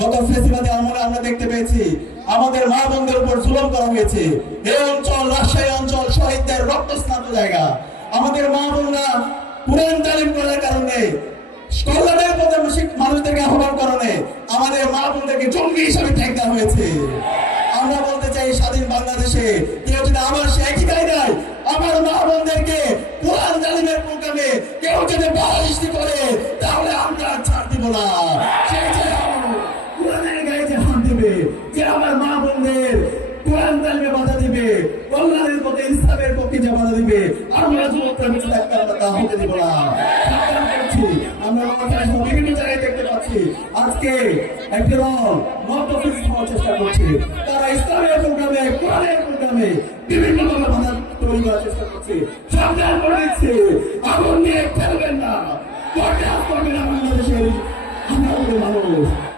গত ফেসিবাদী আমলে আমরা দেখতে পেয়েছি আমাদের মা বোনদের উপর জুলুম করা হয়েছে। এই অঞ্চল রাজশাহী অঞ্চল শহীদদের রক্তস্নাত জায়গা। আমাদের মা বোনরা কোরআন তালিম করার কারণে, কল্যাণের পথে মানুষদেরকে আহ্বান কারণে আমাদের মা বোনদেরকে জঙ্গি হিসাবে ট্যাগ দেওয়া হয়েছে। আমরা বলতে চাই, স্বাধীন বাংলাদেশে কেউ যদি আমার সে একই দেয়, আমার মা বোনদেরকে কোরআন তালিমের প্রোগ্রামে কেউ যদি বাধা করে, তাহলে আমরা ছাড় দিব না। সেই যে কোরআনের গায়ে যে হাত দিবে, যে আমার মা বোনদের কোরআন তালিমে বাধা দিবে, কল্যাণের পথে ইসলামের পক্ষে যে বাধা দিবে, আমরা যুবকরা বেঁচে থাকতে আমরা তা হতে দিব না। আমরা বিভিন্ন জায়গায় দেখতে পাচ্ছি আজকে একটি দল মতফিজ হওয়ার চেষ্টা করছে। তারা ইসলামের প্রোগ্রামে, কোরআনের প্রোগ্রামে বিভিন্ন ভাবে বাধা তৈরি করার চেষ্টা করছে। সাবধান করে দিচ্ছে, আগুন নিয়ে খেলবেন না, বাংলাদেশের আমরা মানুষ।